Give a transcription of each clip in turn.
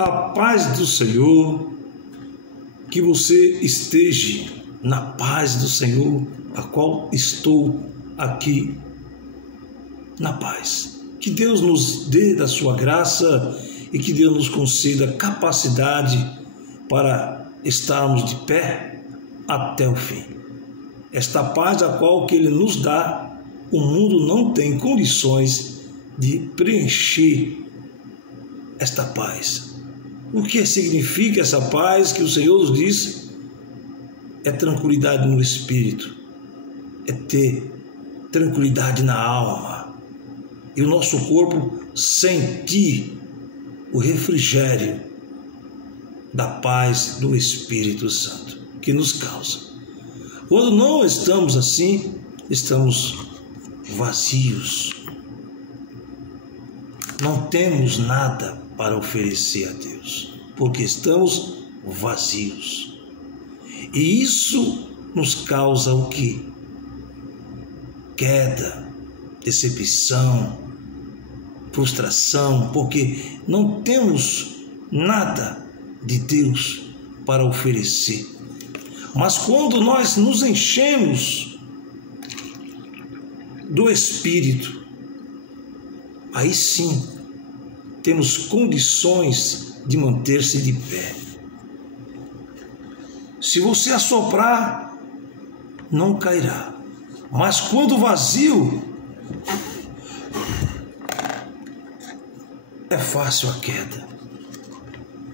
A paz do Senhor, que você esteja na paz do Senhor, a qual estou aqui na paz. Que Deus nos dê da sua graça e que Deus nos conceda capacidade para estarmos de pé até o fim. Esta paz a qual que Ele nos dá, o mundo não tem condições de preencher esta paz. O que significa essa paz que o Senhor nos diz? É tranquilidade no espírito, é ter tranquilidade na alma e o nosso corpo sentir o refrigério da paz do Espírito Santo que nos causa. Quando não estamos assim, estamos vazios, não temos nada para oferecer a Deus, porque estamos vazios. E isso nos causa o quê? Queda, decepção, frustração, porque não temos nada de Deus para oferecer. Mas quando nós nos enchemos do Espírito, aí sim temos condições de manter-se de pé. Se você assoprar, não cairá. Mas quando vazio, é fácil a queda.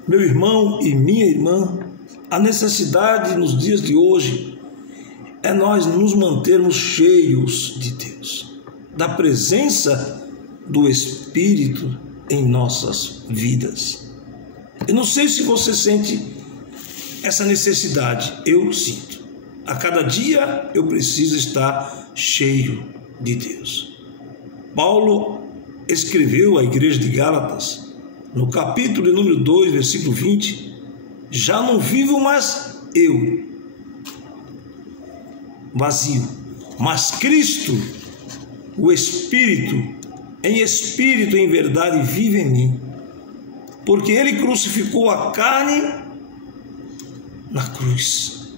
Meu irmão e minha irmã, a necessidade nos dias de hoje é nós nos mantermos cheios de Deus, da presença do Espírito em nossas vidas. Eu não sei se você sente essa necessidade, eu sinto. A cada dia eu preciso estar cheio de Deus. Paulo escreveu à igreja de Gálatas, no capítulo número 2, versículo 20, já não vivo mais eu, vazio, mas Cristo, o Espírito, em verdade vive em mim, porque Ele crucificou a carne na cruz,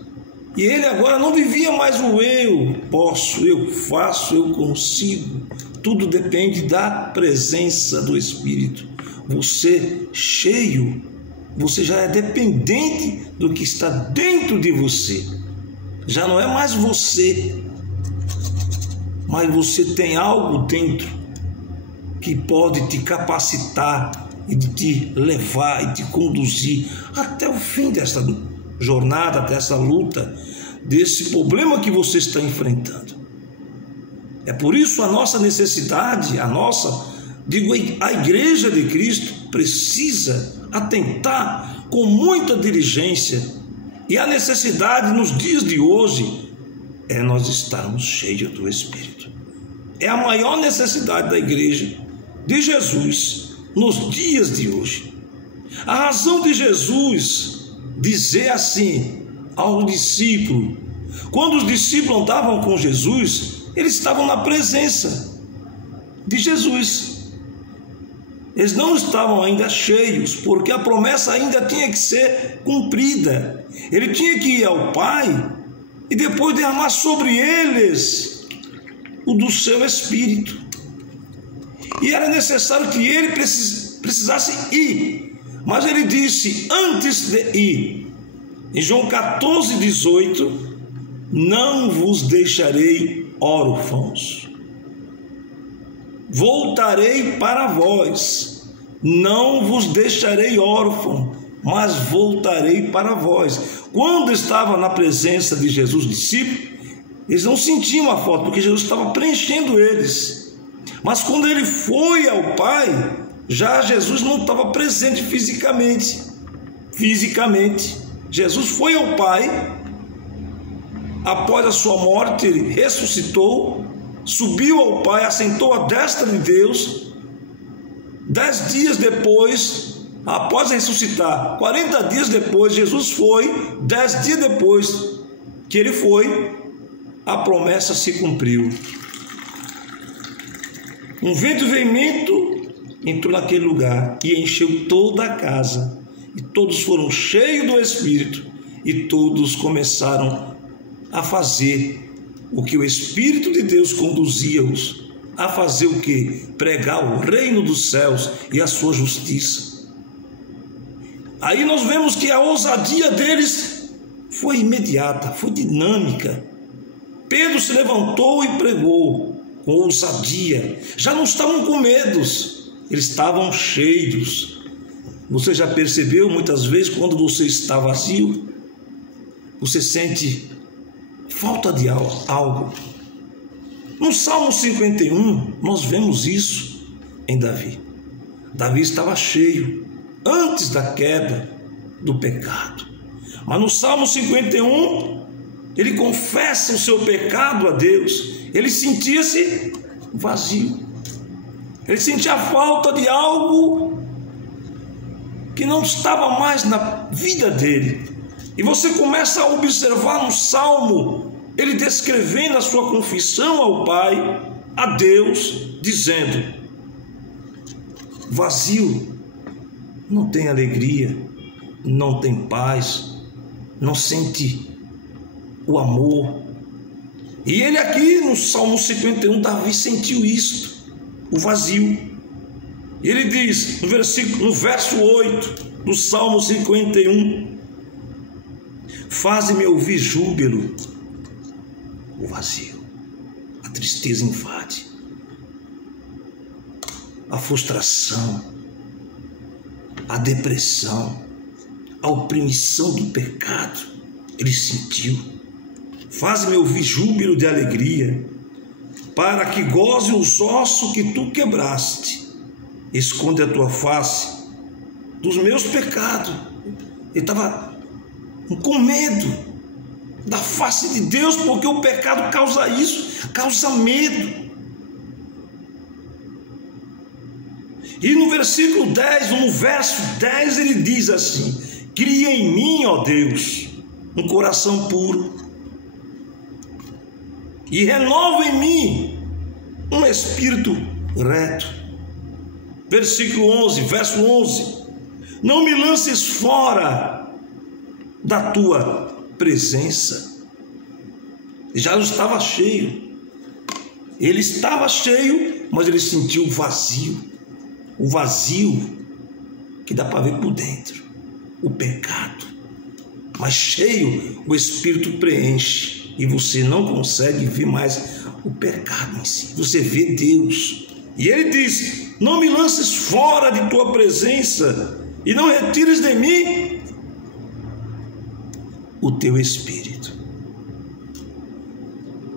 e Ele agora não vivia mais o eu posso, eu faço, eu consigo. Tudo depende da presença do Espírito. Você cheio, você já é dependente do que está dentro de você. Já não é mais você, mas você tem algo dentro que pode te capacitar e de te levar e te conduzir até o fim desta jornada, dessa luta, desse problema que você está enfrentando. É por isso a nossa necessidade, a igreja de Cristo precisa atentar com muita diligência, e a necessidade nos dias de hoje é nós estarmos cheios do Espírito. É a maior necessidade da igreja de Jesus nos dias de hoje. A razão de Jesus dizer assim ao discípulo, quando os discípulos andavam com Jesus, eles estavam na presença de Jesus. Eles não estavam ainda cheios, porque a promessa ainda tinha que ser cumprida. Ele tinha que ir ao Pai e depois derramar sobre eles o do seu Espírito. E era necessário que ele precisasse ir. Mas ele disse, antes de ir, em João 14, 18, não vos deixarei órfãos, voltarei para vós, não vos deixarei órfão, mas voltarei para vós. Quando estava na presença de Jesus, discípulos, eles não sentiam a falta, porque Jesus estava preenchendo eles. Mas quando ele foi ao Pai, já Jesus não estava presente fisicamente. Jesus foi ao Pai. Após a sua morte, ele ressuscitou, subiu ao Pai, assentou à destra de Deus. 10 dias depois, após ressuscitar, 40 dias depois, Jesus foi. 10 dias depois que ele foi, a promessa se cumpriu. Um vento veemente entrou naquele lugar e encheu toda a casa. E todos foram cheios do Espírito e todos começaram a fazer o que o Espírito de Deus conduzia-os a fazer. O que? Pregar o reino dos céus e a sua justiça. Aí nós vemos que a ousadia deles foi imediata, foi dinâmica. Pedro se levantou e pregou com ousadia. Já não estavam com medos, eles estavam cheios. Você já percebeu muitas vezes quando você está vazio, você sente falta de algo. No Salmo 51, nós vemos isso em Davi. Davi estava cheio antes da queda do pecado. Mas no Salmo 51, ele confessa o seu pecado a Deus. Ele sentia-se vazio. Ele sentia a falta de algo que não estava mais na vida dele. E você começa a observar no Salmo, ele descrevendo a sua confissão ao Pai, a Deus, dizendo: vazio, não tem alegria, não tem paz, não sente o amor. E ele aqui no Salmo 51, Davi sentiu isto, o vazio. Ele diz no verso 8 do Salmo 51: faze-me ouvir júbilo. O vazio, a tristeza invade, a frustração, a depressão, a opressão do pecado, ele sentiu. Faz-me ouvir júbilo de alegria, para que goze os ossos que tu quebraste. Esconde a tua face dos meus pecados. Ele estava com medo da face de Deus, porque o pecado causa isso, causa medo. E no versículo 10, no verso 10, ele diz assim: cria em mim, ó Deus, um coração puro, e renova em mim um espírito reto. Versículo 11, verso 11: não me lances fora da tua presença. Já estava cheio, ele estava cheio, mas ele sentiu o vazio que dá para ver por dentro, o pecado. Mas cheio, o Espírito preenche e você não consegue ver mais o pecado em si, você vê Deus. E ele diz: não me lances fora de tua presença e não retires de mim o teu Espírito.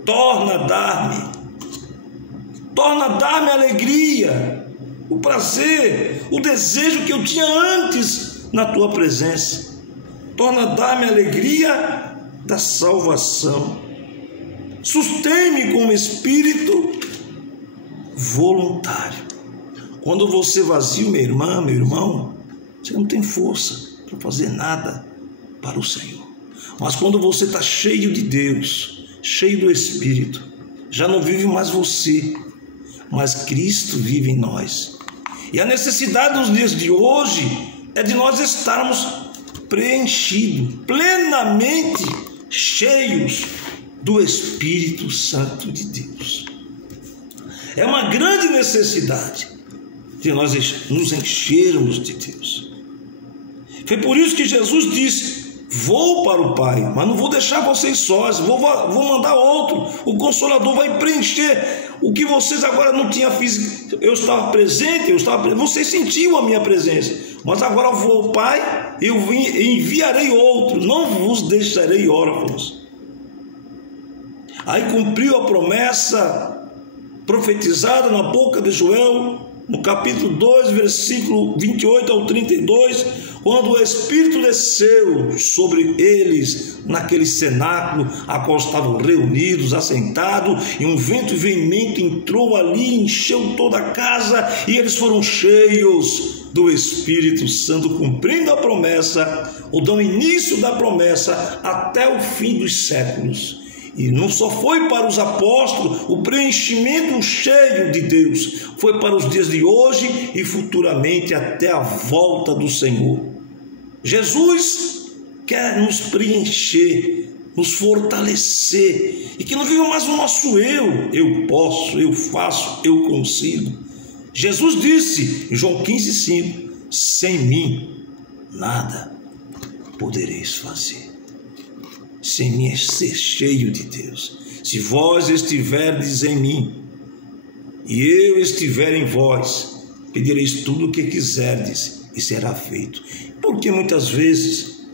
Torna a dar-me alegria, o prazer, o desejo que eu tinha antes na tua presença. Torna a dar-me alegria da salvação. Sustém-me com um espírito voluntário. Quando você vazio, minha irmã, meu irmão, você não tem força para fazer nada para o Senhor. Mas quando você está cheio de Deus, cheio do Espírito, já não vive mais você, mas Cristo vive em nós. E a necessidade dos dias de hoje é de nós estarmos preenchidos, plenamente cheios do Espírito Santo de Deus. É uma grande necessidade de nós nos enchermos de Deus. Foi por isso que Jesus disse: vou para o Pai, mas não vou deixar vocês sós, vou mandar outro. O Consolador vai preencher o que vocês agora não tinham físico. Eu estava presente, vocês sentiam a minha presença, mas agora eu vou ao Pai, eu enviarei outro, não vos deixarei órfãos. Aí cumpriu a promessa profetizada na boca de Joel, no capítulo 2, versículo 28 ao 32, quando o Espírito desceu sobre eles naquele cenáculo a qual estavam reunidos, assentados, e um vento veemente entrou ali, encheu toda a casa, e eles foram cheios do Espírito Santo, cumprindo a promessa, ou dando início da promessa até o fim dos séculos. E não só foi para os apóstolos o preenchimento cheio de Deus, foi para os dias de hoje e futuramente até a volta do Senhor. Jesus quer nos preencher, nos fortalecer, e que não viva mais o nosso eu posso, eu faço, eu consigo. Jesus disse em João 15,5: sem mim nada podereis fazer. Sem mim é ser cheio de Deus. Se vós estiverdes em mim e eu estiver em vós, pedireis tudo o que quiserdes e será feito. Porque muitas vezes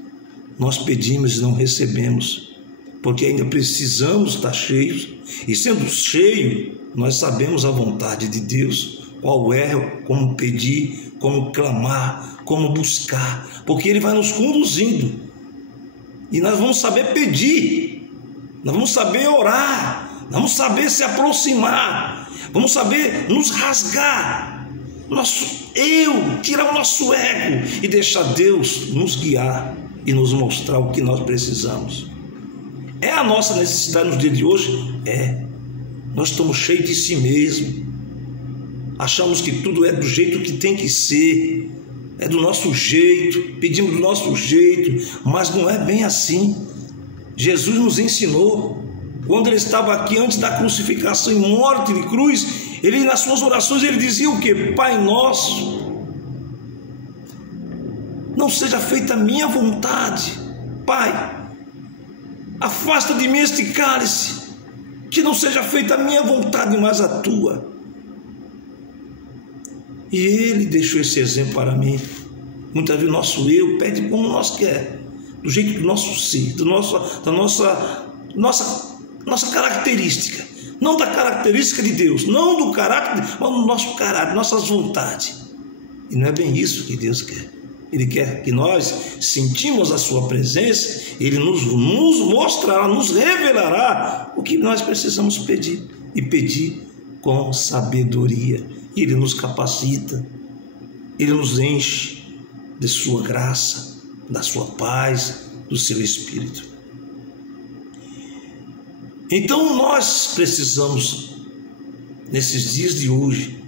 nós pedimos e não recebemos, porque ainda precisamos estar cheios, e sendo cheio, nós sabemos a vontade de Deus, qual é, como pedir, como clamar, como buscar, porque Ele vai nos conduzindo. E nós vamos saber pedir, nós vamos saber orar, nós vamos saber se aproximar, vamos saber nos rasgar, tirar o nosso ego e deixar Deus nos guiar e nos mostrar o que nós precisamos. É a nossa necessidade nos dias de hoje? É. Nós estamos cheios de si mesmo, achamos que tudo é do jeito que tem que ser, é do nosso jeito, pedimos do nosso jeito, mas não é bem assim. Jesus nos ensinou, quando Ele estava aqui antes da crucificação e morte de cruz, Ele nas suas orações Ele dizia o quê? Pai nosso, não seja feita a minha vontade, Pai, afasta de mim este cálice, que não seja feita a minha vontade, mas a tua. E Ele deixou esse exemplo para mim. Muitas vezes o nosso eu pede como nós quer, do jeito do nosso ser, da nossa característica, não da característica de Deus, não do caráter, mas do nosso caráter, nossas vontades. E não é bem isso que Deus quer. Ele quer que nós sentimos a sua presença, Ele nos mostrará, nos revelará o que nós precisamos pedir, e pedir com sabedoria. Ele nos capacita, Ele nos enche de sua graça, da sua paz, do seu Espírito. Então nós precisamos, nesses dias de hoje,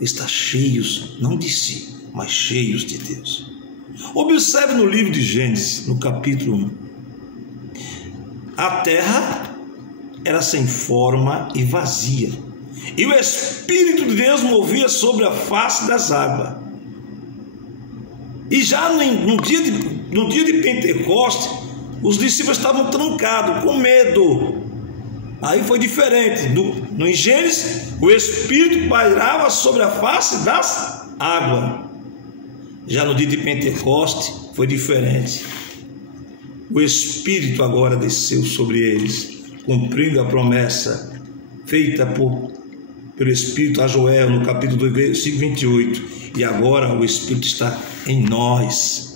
estar cheios, não de si, mas cheios de Deus. Observe no livro de Gênesis, no capítulo 1. A terra era sem forma e vazia, e o Espírito de Deus movia sobre a face das águas. E já no dia de Pentecostes, os discípulos estavam trancados, com medo. Aí foi diferente. No Gênesis, o Espírito pairava sobre a face das águas. Já no dia de Pentecostes, foi diferente. O Espírito agora desceu sobre eles, cumprindo a promessa feita pelo Espírito a Joel, no capítulo 2, versículo 28. E agora o Espírito está em nós,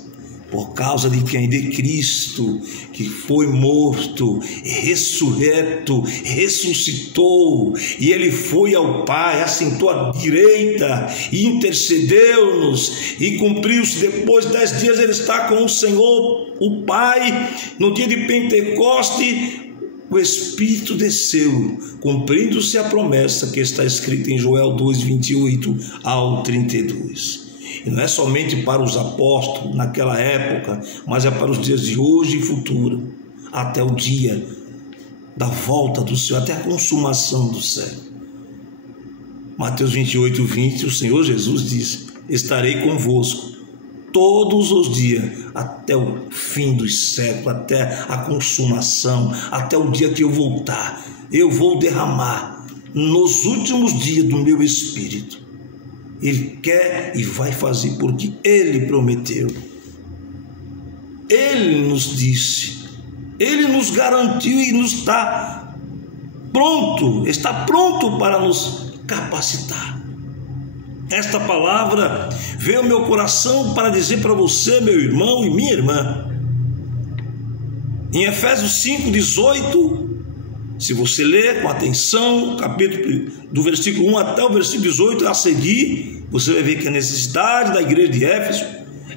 por causa de quem? De Cristo, que foi morto, ressurreto, ressuscitou, e Ele foi ao Pai, assentou à direita e intercedeu-nos, e cumpriu-se depois de 10 dias, Ele está com o Senhor, o Pai. No dia de Pentecoste, o Espírito desceu, cumprindo-se a promessa que está escrita em Joel 2, 28 ao 32. E não é somente para os apóstolos naquela época, mas é para os dias de hoje e futuro, até o dia da volta do Senhor, até a consumação do céu. Mateus 28, 20, o Senhor Jesus diz: estarei convosco todos os dias, até o fim dos séculos, até a consumação, até o dia que eu voltar. Eu vou derramar nos últimos dias do meu Espírito. Ele quer e vai fazer, porque Ele prometeu. Ele nos disse, Ele nos garantiu e nos está pronto para nos capacitar. Esta palavra veio ao meu coração para dizer para você, meu irmão e minha irmã, em Efésios 5, 18, se você ler com atenção, o capítulo do versículo 1 até o versículo 18 a seguir, você vai ver que a necessidade da igreja de Éfeso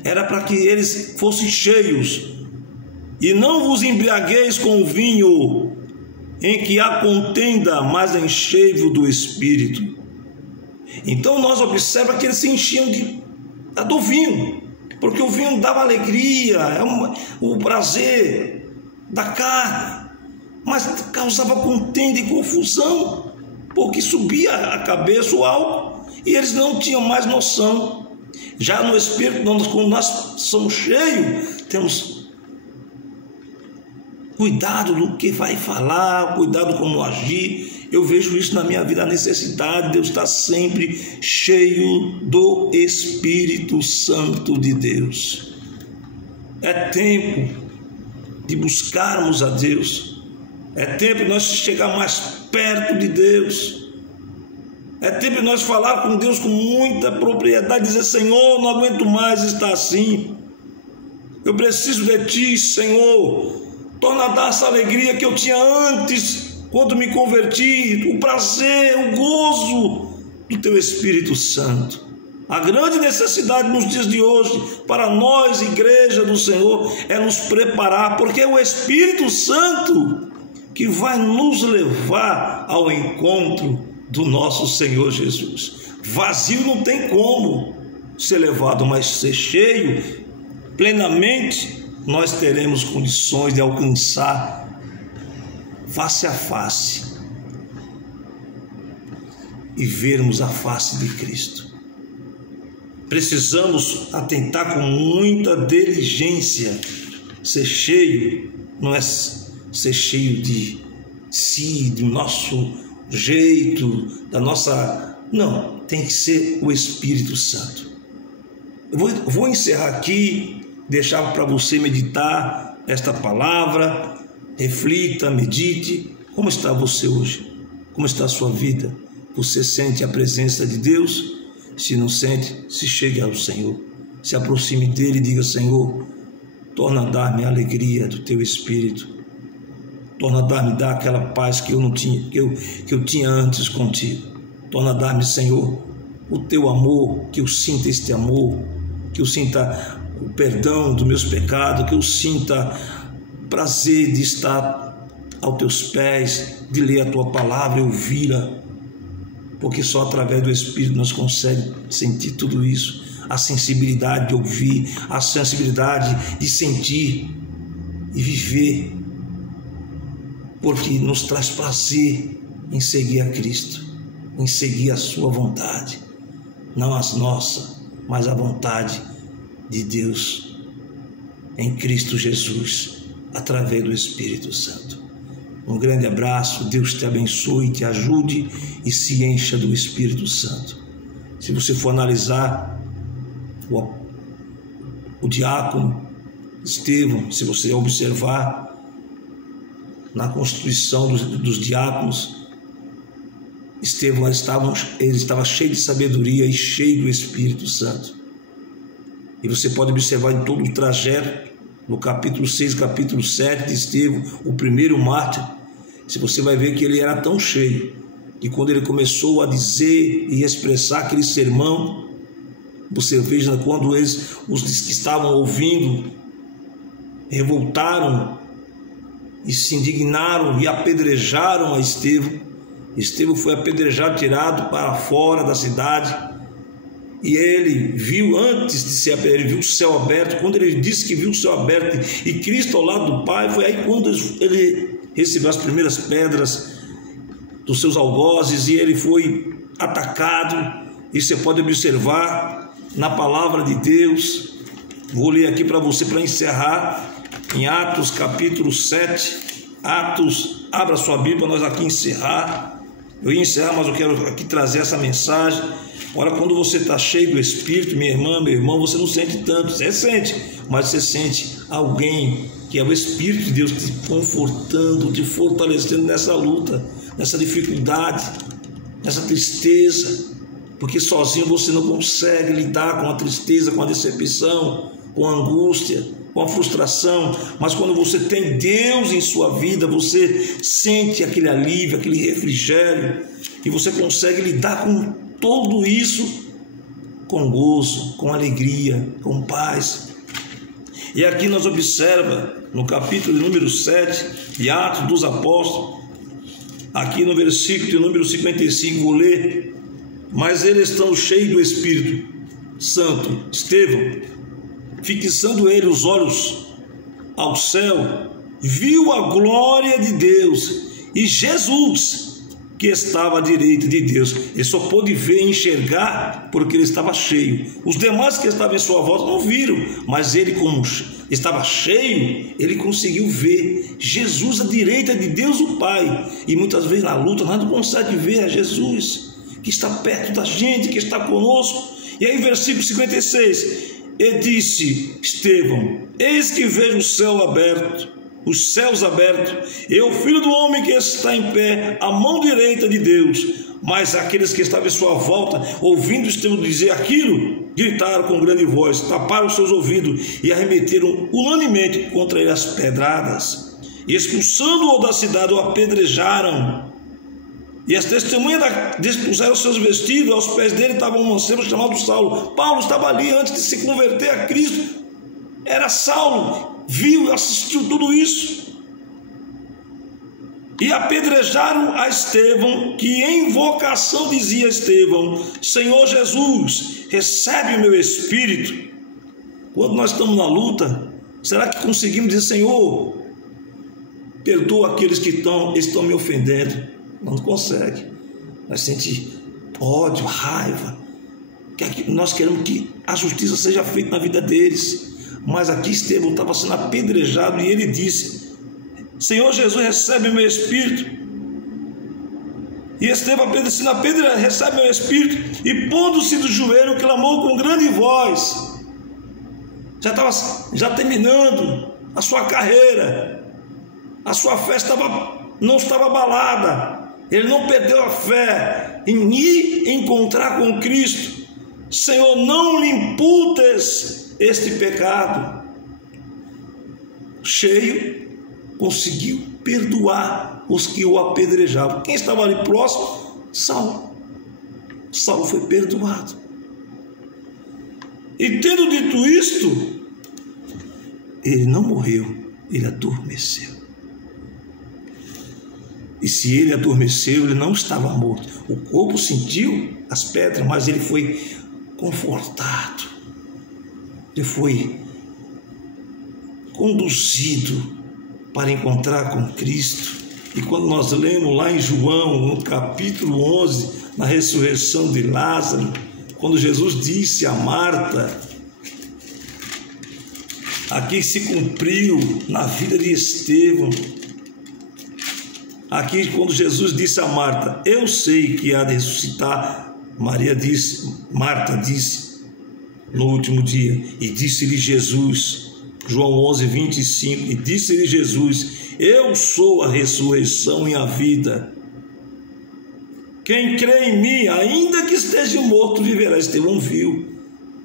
era para que eles fossem cheios, e não vos embriagueis com o vinho em que há contenda, mas enchei-vos do Espírito. Então nós observamos que eles se enchiam do vinho, porque o vinho dava alegria, o prazer da carne, mas causava contenda e confusão, porque subia a cabeça o álcool e eles não tinham mais noção. Já no Espírito, quando nós somos cheios, temos cuidado do que vai falar, cuidado como agir. Eu vejo isso na minha vida, a necessidade de eu estar sempre cheio do Espírito Santo de Deus. É tempo de buscarmos a Deus. É tempo de nós chegar mais perto de Deus. É tempo de nós falar com Deus com muita propriedade, dizer: Senhor, não aguento mais estar assim. Eu preciso de Ti, Senhor. Torna a dar essa alegria que eu tinha antes, quando me converti, o prazer, o gozo do Teu Espírito Santo. A grande necessidade nos dias de hoje, para nós, igreja do Senhor, é nos preparar, porque é o Espírito Santo que vai nos levar ao encontro do nosso Senhor Jesus. Vazio não tem como ser levado, mas ser cheio plenamente, nós teremos condições de alcançar face a face e vermos a face de Cristo. Precisamos atentar com muita diligência. Ser cheio não é ser cheio de si, do nosso jeito, da nossa... Não, tem que ser o Espírito Santo. Eu vou encerrar aqui, deixar para você meditar esta palavra, reflita, medite. Como está você hoje? Como está a sua vida? Você sente a presença de Deus? Se não sente, se chegue ao Senhor, se aproxime dele e diga: Senhor, torna a dar-me a alegria do Teu Espírito, torna a dar-me aquela paz que eu não tinha, que eu tinha antes contigo. Torna a dar-me, Senhor, o Teu amor, que eu sinta este amor, que eu sinta o perdão dos meus pecados, que eu sinta prazer de estar aos Teus pés, de ler a Tua palavra e ouvi-la, porque só através do Espírito nós conseguimos sentir tudo isso, a sensibilidade de ouvir, a sensibilidade de sentir e viver, porque nos traz prazer em seguir a Cristo, em seguir a sua vontade, não as nossas, mas a vontade de Deus em Cristo Jesus, através do Espírito Santo. Um grande abraço, Deus te abençoe, te ajude e se encha do Espírito Santo. Se você for analisar o diácono Estevão, se você observar na constituição dos diáconos, Estevão ele estava cheio de sabedoria e cheio do Espírito Santo. E você pode observar em todo o trajeto, no capítulo 6, capítulo 7 de Estevão, o primeiro mártir, se você vai ver que ele era tão cheio, que quando ele começou a dizer e expressar aquele sermão, você veja quando os que estavam ouvindo, revoltaram e se indignaram e apedrejaram a Estevão. Estevão foi apedrejado, tirado para fora da cidade. E ele viu, antes de ser apedrejado, ele viu o céu aberto. Quando ele disse que viu o céu aberto e Cristo ao lado do Pai, foi aí quando ele recebeu as primeiras pedras dos seus algozes e ele foi atacado. E você pode observar na palavra de Deus. Vou ler aqui para você para encerrar, em Atos capítulo 7. Atos, abra sua Bíblia para nós aqui encerrar. Eu ia encerrar, mas eu quero aqui trazer essa mensagem. Ora, quando você está cheio do Espírito, minha irmã, meu irmão, você não sente tanto, você sente, mas você sente alguém que é o Espírito de Deus te confortando, te fortalecendo nessa luta, nessa dificuldade, nessa tristeza, porque sozinho você não consegue lidar com a tristeza, com a decepção, com a angústia, com a frustração, mas quando você tem Deus em sua vida, você sente aquele alívio, aquele refrigério, e você consegue lidar com tudo isso com gozo, com alegria, com paz. E aqui nós observamos no capítulo número 7 de Atos dos Apóstolos, aqui no versículo de número 55, vou ler: mas eles estão cheios do Espírito Santo. Estevão, fixando ele os olhos ao céu, viu a glória de Deus e Jesus, que estava à direita de Deus. Ele só pôde ver e enxergar porque ele estava cheio. Os demais que estavam em sua volta não viram, mas ele, como estava cheio, ele conseguiu ver Jesus à direita de Deus o Pai. E muitas vezes na luta nós não conseguimos ver a Jesus, que está perto da gente, que está conosco. E aí, versículo 56, ele disse: Estevão, eis que vejo o céu aberto, os céus abertos, e o Filho do Homem que está em pé à mão direita de Deus. Mas aqueles que estavam em sua volta, ouvindo Estevão dizer aquilo, gritaram com grande voz, taparam os seus ouvidos e arremeteram unanimemente contra ele as pedradas, e expulsando-o da cidade, o apedrejaram. E as testemunhas despuseram seus vestidos, aos pés dele estava um mancebo chamado Saulo. Paulo estava ali antes de se converter a Cristo, era Saulo, viu, assistiu tudo isso. E apedrejaram a Estevão, que em invocação dizia: Estevão, Senhor Jesus, recebe o meu espírito. Quando nós estamos na luta, será que conseguimos dizer: Senhor, perdoa aqueles que estão me ofendendo? Não consegue. Nós sentimos ódio, raiva, nós queremos que a justiça seja feita na vida deles. Mas aqui Estevão estava sendo apedrejado e ele disse: Senhor Jesus, recebe o meu espírito. E Estevão recebe o meu espírito, e pondo-se do joelho, clamou com grande voz. Já estava terminando a sua carreira, a sua fé não estava abalada, ele não perdeu a fé em ir encontrar com Cristo. Senhor, não lhe imputes este pecado. Cheio, conseguiu perdoar os que o apedrejavam. Quem estava ali próximo? Saulo. Saulo foi perdoado. E tendo dito isto, ele não morreu, ele adormeceu. E se ele adormeceu, ele não estava morto. O corpo sentiu as pedras, mas ele foi confortado. Ele foi conduzido para encontrar com Cristo. E quando nós lemos lá em João, no capítulo 11, na ressurreição de Lázaro, quando Jesus disse a Marta, aqui se cumpriu na vida de Estevão. Aqui, quando Jesus disse a Marta: eu sei que há de ressuscitar, Marta disse, no último dia. E disse-lhe Jesus, João 11, 25, e disse-lhe Jesus: eu sou a ressurreição e a vida. Quem crê em mim, ainda que esteja morto, viverá. Estevão viu,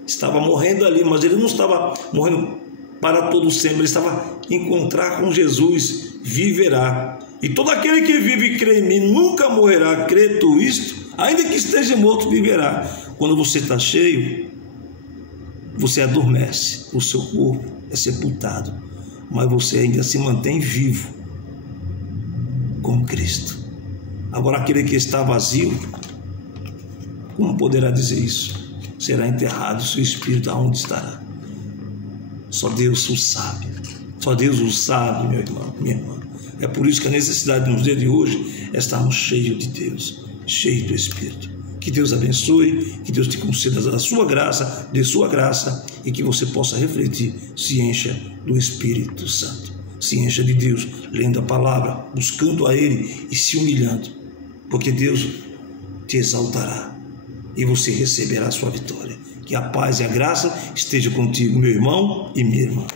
estava morrendo ali, mas ele não estava morrendo para todo sempre, ele estava a encontrar com Jesus, viverá. E todo aquele que vive e crê em mim nunca morrerá. Crê tu isto? Ainda que esteja morto, viverá. Quando você está cheio, você adormece, o seu corpo é sepultado, mas você ainda se mantém vivo com Cristo. Agora, aquele que está vazio, como poderá dizer isso? Será enterrado, seu espírito aonde estará? Só Deus o sabe. Só Deus o sabe, meu irmão, minha irmã. É por isso que a necessidade nos dias de hoje é estarmos cheios de Deus, cheios do Espírito. Que Deus abençoe, que Deus te conceda da sua graça, de sua graça, e que você possa refletir, se encha do Espírito Santo, se encha de Deus, lendo a palavra, buscando a Ele e se humilhando, porque Deus te exaltará e você receberá a sua vitória. Que a paz e a graça esteja contigo, meu irmão e minha irmã.